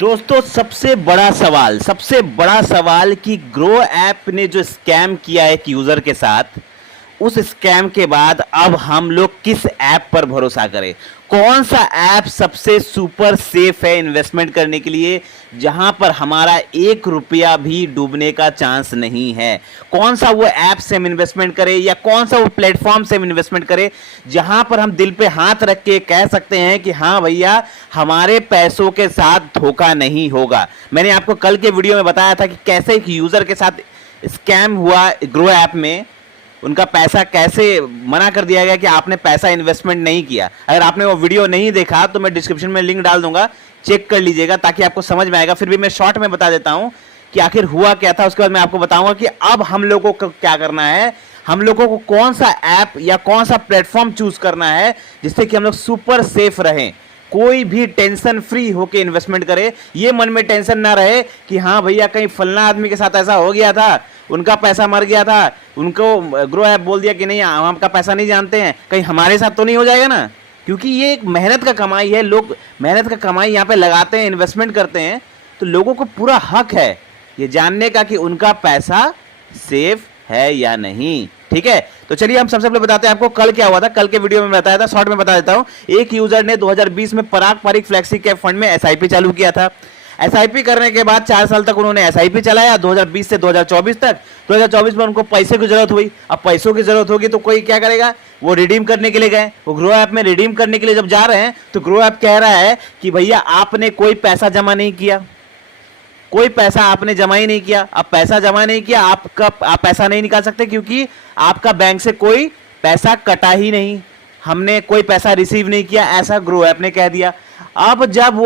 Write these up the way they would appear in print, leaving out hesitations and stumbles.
दोस्तों सबसे बड़ा सवाल कि ग्रो ऐप ने जो स्कैम किया है एक यूजर के साथ, उस स्कैम के बाद अब हम लोग किस ऐप पर भरोसा करें। कौन सा ऐप सबसे सुपर सेफ है इन्वेस्टमेंट करने के लिए, जहां पर हमारा 1 रुपया भी डूबने का चांस नहीं है। कौन सा वो ऐप से हम इन्वेस्टमेंट करें या कौन सा वो प्लेटफॉर्म से हम इन्वेस्टमेंट करें जहां पर हम दिल पे हाथ रख के कह सकते हैं कि हाँ भैया हमारे पैसों के साथ धोखा नहीं होगा। मैंने आपको कल के वीडियो में बताया था कि कैसे एक यूजर के साथ स्कैम हुआ ग्रो ऐप में, उनका पैसा कैसे मना कर दिया गया कि आपने पैसा इन्वेस्टमेंट नहीं किया। अगर आपने वो वीडियो नहीं देखा तो मैं डिस्क्रिप्शन में लिंक डाल दूंगा, चेक कर लीजिएगा ताकि आपको समझ में आएगा। फिर भी मैं शॉर्ट में बता देता हूं कि आखिर हुआ क्या था, उसके बाद मैं आपको बताऊंगा कि अब हम लोगों को क्या करना है, हम लोगों को कौन सा ऐप या कौन सा प्लेटफॉर्म चूज करना है जिससे कि हम लोग सुपर सेफ रहें, कोई भी टेंशन फ्री होके इन्वेस्टमेंट करे। ये मन में टेंशन ना रहे कि हाँ भैया कहीं फलना आदमी के साथ ऐसा हो गया था, उनका पैसा मर गया था, उनको ग्रो ऐप बोल दिया कि नहीं हम आपका पैसा नहीं जानते हैं, कहीं हमारे साथ तो नहीं हो जाएगा ना। क्योंकि ये एक मेहनत का कमाई है, लोग मेहनत का कमाई यहाँ पे लगाते हैं, इन्वेस्टमेंट करते हैं, तो लोगों को पूरा हक है ये जानने का कि उनका पैसा सेफ है या नहीं। ठीक है, तो चलिए हम सबसे पहले बताते हैं आपको कल क्या हुआ था। कल के वीडियो में बताया था, शॉर्ट में बता देता हूं। एक यूजर ने 2020 में पराग पारिक फ्लेक्सी कैप फंड में एसआईपी चालू किया था। एसआईपी करने के बाद 4 साल तक उन्होंने एसआईपी चलाया, 2020 से 2024 तक। 2024 में उनको पैसे की जरूरत हुई। अब पैसों की जरूरत होगी तो कोई क्या करेगा, वो रिडीम करने के लिए गए। वो ग्रो ऐप में रिडीम करने के लिए जब जा रहे हैं तो ग्रो ऐप कह रहा है कि भैया आपने कोई पैसा जमा नहीं किया, कोई पैसा आपने जमा ही नहीं किया। अब पैसा जमा नहीं किया, आप पैसा नहीं निकाल सकते क्योंकि आपका बैंक से कोई पैसा कटा ही नहीं, हमने कोई पैसा रिसीव नहीं किया, ऐसा ग्रो ऐप ने कह दिया। अब जब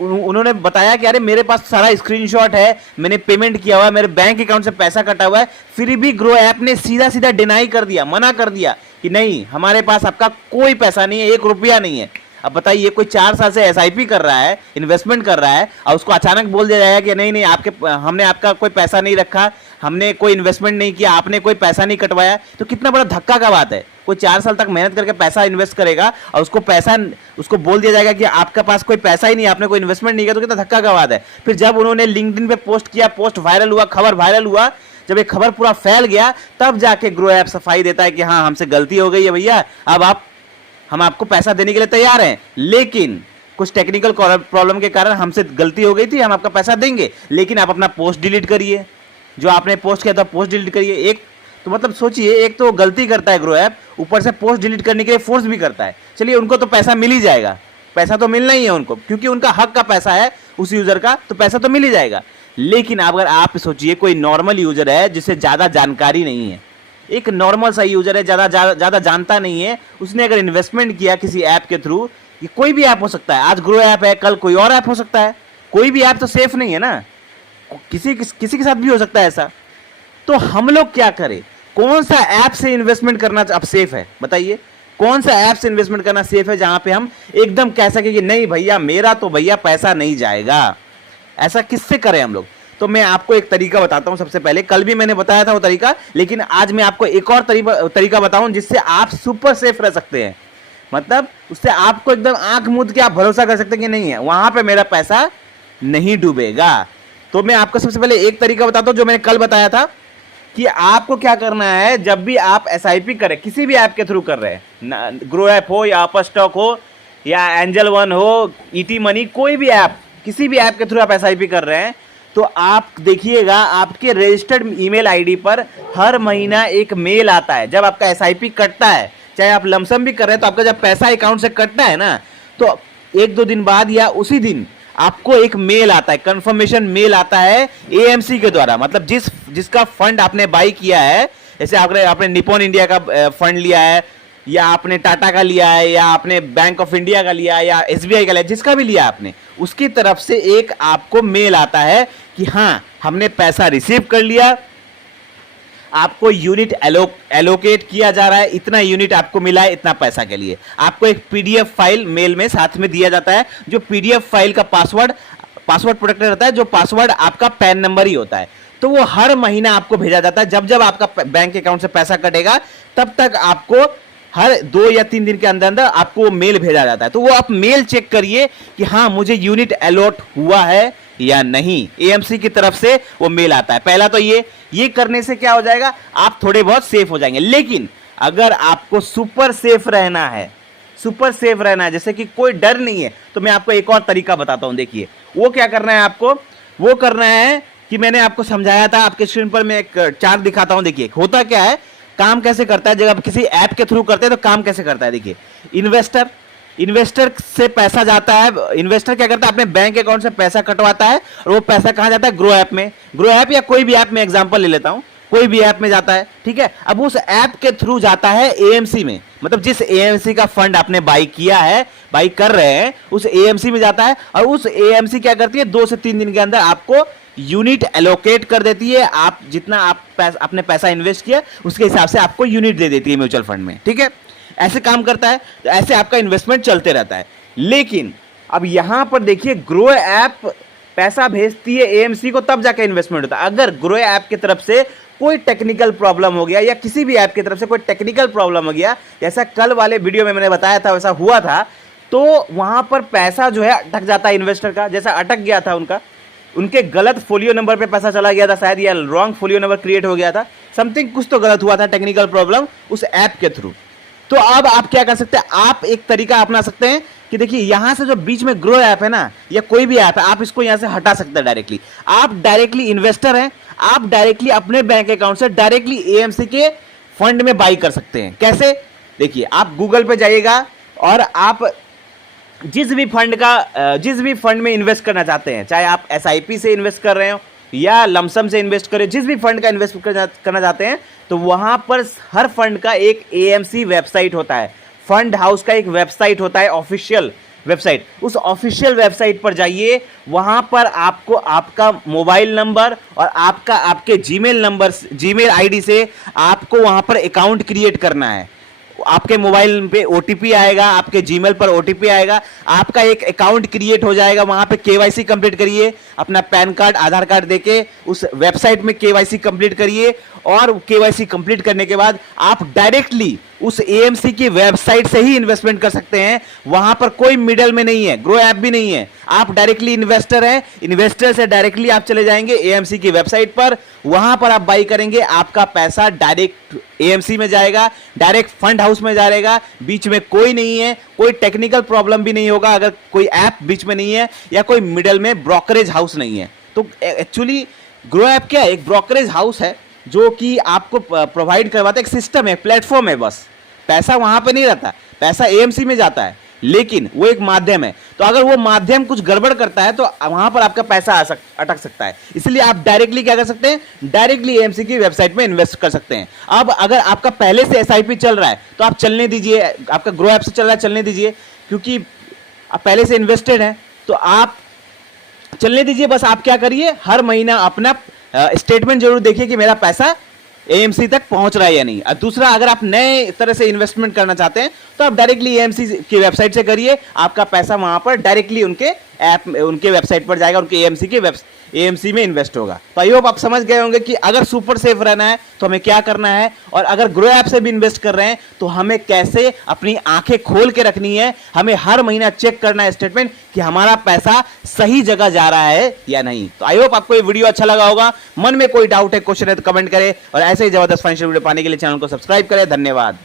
उन्होंने बताया कि अरे मेरे पास सारा स्क्रीनशॉट है, मैंने पेमेंट किया हुआ है, मेरे बैंक अकाउंट से पैसा कटा हुआ है, फिर भी ग्रो ऐप ने सीधा सीधा डिनाई कर दिया, मना कर दिया कि नहीं हमारे पास आपका कोई पैसा नहीं है, 1 रुपया नहीं है। अब बताइए कोई 4 साल से एसआईपी कर रहा है, इन्वेस्टमेंट कर रहा है, और उसको अचानक बोल दिया जाएगा कि नहीं नहीं हमने आपका कोई पैसा नहीं रखा, हमने कोई इन्वेस्टमेंट नहीं किया, आपने कोई पैसा नहीं कटवाया, तो कितना बड़ा धक्का का बात है। कोई 4 साल तक मेहनत करके पैसा इन्वेस्ट करेगा और उसको बोल दिया जाएगा कि आपके पास कोई पैसा ही नहीं, आपने कोई इन्वेस्टमेंट नहीं किया, तो कितना धक्का का बात है। फिर जब उन्होंने लिंक्डइन पे पोस्ट किया, पोस्ट वायरल हुआ, खबर वायरल हुआ, जब ये खबर पूरा फैल गया तब जाके ग्रो ऐप सफाई देता है कि हाँ हमसे गलती हो गई है भैया, अब हम आपको पैसा देने के लिए तैयार हैं, लेकिन कुछ टेक्निकल प्रॉब्लम के कारण हमसे गलती हो गई थी, हम आपका पैसा देंगे, लेकिन आप अपना पोस्ट डिलीट करिए, जो आपने पोस्ट किया था पोस्ट डिलीट करिए। एक तो मतलब सोचिए, एक तो गलती करता है ग्रो ऐप, ऊपर से पोस्ट डिलीट करने के लिए फोर्स भी करता है। चलिए उनको तो पैसा मिल ही जाएगा, पैसा तो मिलना ही है उनको, क्योंकि उनका हक का पैसा है उस यूजर का, तो पैसा तो मिल ही जाएगा। लेकिन अगर आप सोचिए कोई नॉर्मल यूजर है जिसे ज्यादा जानकारी नहीं है, एक नॉर्मल सा यूजर है, ज्यादा जानता नहीं है, उसने अगर इन्वेस्टमेंट किया किसी ऐप के थ्रू, ये कोई भी ऐप हो सकता है, आज ग्रो ऐप है कल कोई और ऐप हो सकता है, कोई भी ऐप तो सेफ नहीं है ना, किसी के साथ भी हो सकता है ऐसा। तो हम लोग क्या करें, कौन सा ऐप से इन्वेस्टमेंट करना अब सेफ है, बताइए कौन सा ऐप से इन्वेस्टमेंट करना सेफ है जहां पे हम एकदम कह सके कि नहीं भैया मेरा तो भैया पैसा नहीं जाएगा। ऐसा किससे करें हम लोग, तो मैं आपको एक तरीका बताता हूं। सबसे पहले कल भी मैंने बताया था वो तरीका, लेकिन आज मैं आपको एक और तरीका बताऊं जिससे आप सुपर सेफ रह सकते हैं। मतलब उससे आपको एकदम आंख मूंद के आप भरोसा कर सकते हैं कि नहीं है वहां पे मेरा पैसा नहीं डूबेगा। तो मैं आपको सबसे पहले एक तरीका बताता हूं जो मैंने कल बताया था कि आपको क्या करना है। जब भी आप एसआईपी करें, किसी भी ऐप के थ्रू कर रहे हैं, ग्रो ऐप हो या अपर स्टॉक हो या एंजल वन हो, ईटी मनी, कोई भी ऐप, किसी भी ऐप के थ्रू आप एसआईपी कर रहे हैं, तो आप देखिएगा आपके रजिस्टर्ड ईमेल आईडी पर हर महीना एक मेल आता है। जब आपका एसआईपी कटता है, चाहे आप लमसम भी कर रहे हैं, तो आपका जब पैसा अकाउंट से कटता है ना, तो 1-2 दिन बाद या उसी दिन आपको एक मेल आता है, कंफर्मेशन मेल आता है एएमसी के द्वारा। मतलब जिसका फंड आपने बाई किया है, जैसे आपने निपॉन इंडिया का फंड लिया है, या आपने टाटा का लिया है, या आपने बैंक ऑफ इंडिया का लिया है, या एसबीआई का लिया, जिसका भी लिया आपने, उसकी तरफ से एक आपको मेल आता है कि हाँ हमने पैसा रिसीव कर लिया, आपको यूनिट एलोकेट किया जा रहा है, इतना यूनिट आपको मिला है इतना पैसा के लिए। आपको एक पीडीएफ फाइल मेल में साथ में दिया जाता है, जो पीडीएफ फाइल का पासवर्ड प्रोटेक्टेड रहता है, जो पासवर्ड आपका पैन नंबर ही होता है। तो वो हर महीना आपको भेजा जाता है। जब जब आपका बैंक अकाउंट से पैसा कटेगा तब तक आपको हर 2 या 3 दिन के अंदर अंदर आपको वो मेल भेजा जाता है। तो वो आप मेल चेक करिए कि हाँ मुझे यूनिट अलॉट हुआ है या नहीं, एएमसी की तरफ से वो मेल आता है। पहला तो ये करने से क्या हो जाएगा, आप थोड़े बहुत सेफ हो जाएंगे। लेकिन अगर आपको सुपर सेफ रहना है, सुपर सेफ रहना है, जैसे कि कोई डर नहीं है, तो मैं आपको एक और तरीका बताता हूं। देखिए वो क्या करना है आपको, वो करना है कि मैंने आपको समझाया था, आपके स्क्रीन पर मैं एक चार्ट दिखाता हूं। देखिए होता क्या है, काम कैसे करता है, जब आप किसी ऐप के थ्रू करते हैं तो काम कैसे करता है। देखिए इन्वेस्टर से पैसा जाता है, इन्वेस्टर क्या करता है अपने बैंक अकाउंट से पैसा कटवाता है और वो पैसा कहां जाता है, ग्रो ऐप में। ग्रो ऐप या कोई भी ऐप में एग्जांपल ले लेता हूं, कोई भी ऐप में जाता है, ठीक है। अब उस ऐप के थ्रू जाता है एएमसी में, मतलब जिस एएमसी का फंड आपने बाई किया है, बाई कर रहे हैं, उस एएमसी में जाता है और उस एएमसी क्या करती है, 2 से 3 दिन के अंदर आपको यूनिट एलोकेट कर देती है। आप जितना आपने पैसा इन्वेस्ट किया उसके हिसाब से आपको यूनिट दे देती है म्यूचुअल फंड में, ठीक है। ऐसे काम करता है, तो ऐसे आपका इन्वेस्टमेंट चलते रहता है। लेकिन अब यहां पर देखिए ग्रो ऐप पैसा भेजती है एएमसी को, तब जाके इन्वेस्टमेंट होता है। अगर ग्रो ऐप की तरफ से कोई टेक्निकल प्रॉब्लम हो गया या किसी भी ऐप की तरफ से कोई टेक्निकल प्रॉब्लम हो गया, जैसा कल वाले वीडियो में मैंने बताया था वैसा हुआ था, तो वहां पर पैसा जो है अटक जाता है इन्वेस्टर का। जैसा अटक गया था उनके गलत फोलियो नंबर पे पैसा चला गया था शायद, या रॉन्ग फोलियो नंबर क्रिएट हो गया था, समथिंग कुछ तो गलत हुआ था, टेक्निकल प्रॉब्लम उस ऐप के थ्रू। तो अब आप क्या कर सकते हैं, आप एक तरीका अपना सकते हैं कि देखिए यहां से जो बीच में ग्रो ऐप है ना, या कोई भी ऐप है, आप इसको यहां से हटा सकते हैं डायरेक्टली। आप डायरेक्टली इन्वेस्टर हैं, आप डायरेक्टली अपने बैंक अकाउंट से डायरेक्टली एएमसी के फंड में बाई कर सकते हैं। कैसे, देखिए आप गूगल पे जाइएगा और आप जिस भी फंड में इन्वेस्ट करना चाहते हैं, चाहे आप एसआईपी से इन्वेस्ट कर रहे हो या लमसम से इन्वेस्ट करें, जिस भी फंड का इन्वेस्ट करना चाहते हैं, तो वहां पर हर फंड का एक एएमसी वेबसाइट होता है, फंड हाउस का एक वेबसाइट होता है, ऑफिशियल वेबसाइट। उस ऑफिशियल वेबसाइट पर जाइए, वहां पर आपको आपका मोबाइल नंबर और आपके जीमेल आईडी से आपको वहां पर अकाउंट क्रिएट करना है। आपके मोबाइल पे ओटीपी आएगा, आपके जीमेल पर ओटीपी आएगा, आपका एक अकाउंट क्रिएट हो जाएगा। वहां पे केवाईसी कंप्लीट करिए, अपना पैन कार्ड आधार कार्ड देके उस वेबसाइट में केवाईसी कंप्लीट करिए, और केवाईसी कंप्लीट करने के बाद आप डायरेक्टली उस एएमसी की वेबसाइट से ही इन्वेस्टमेंट कर सकते हैं। वहां पर कोई मिडल में नहीं है, ग्रो ऐप भी नहीं है, आप डायरेक्टली इन्वेस्टर हैं, इन्वेस्टर से डायरेक्टली आप चले जाएंगे एएमसी की वेबसाइट पर, वहां पर आप बाई करेंगे, आपका पैसा डायरेक्ट एएमसी में जाएगा, डायरेक्ट फंड हाउस में जाएगा, बीच में कोई नहीं है, कोई टेक्निकल प्रॉब्लम भी नहीं होगा अगर कोई ऐप बीच में नहीं है या कोई मिडल में ब्रोकरेज हाउस नहीं है। तो एक्चुअली ग्रो ऐप क्या है, एक ब्रोकरेज हाउस है जो कि आपको प्रोवाइड करवाता है, एक सिस्टम है, प्लेटफॉर्म है, बस पैसा वहां पे नहीं रहता, पैसा एएमसी में जाता है, लेकिन वो एक माध्यम है। तो अगर वो माध्यम कुछ गड़बड़ करता है तो वहां पर आपका पैसा अटक सकता है। इसलिए आप डायरेक्टली क्या कर सकते हैं, डायरेक्टली एएमसी की वेबसाइट में इन्वेस्ट कर सकते हैं। अब अगर आपका पहले से एसआईपी चल रहा है तो आप चलने दीजिए, आपका ग्रो ऐप से चल रहा है चलने दीजिए, क्योंकि आप पहले से इन्वेस्टेड हैं तो आप चलने दीजिए। बस आप क्या करिए, हर महीना अपना स्टेटमेंट जरूर देखिए कि मेरा पैसा एएमसी तक पहुंच रहा है या नहीं। और दूसरा, अगर आप नए तरह से इन्वेस्टमेंट करना चाहते हैं तो आप डायरेक्टली एएमसी की वेबसाइट से करिए, आपका पैसा वहां पर डायरेक्टली उनके वेबसाइट पर जाएगा, उनके एएमसी में इन्वेस्ट होगा। तो आई होप आप समझ गए होंगे कि अगर सुपर सेफ रहना है तो हमें क्या करना है, और अगर ग्रो ऐप से भी इन्वेस्ट कर रहे हैं तो हमें कैसे अपनी आंखें खोल के रखनी है, हमें हर महीना चेक करना है स्टेटमेंट कि हमारा पैसा सही जगह जा रहा है या नहीं। तो आई होप आपको ये वीडियो अच्छा लगा होगा। मन में कोई डाउट है, क्वेश्चन है तो कमेंट करें, और ऐसे ही जबरदस्त फाइनेंशियल वीडियो पाने के लिए चैनल को सब्सक्राइब करें। धन्यवाद।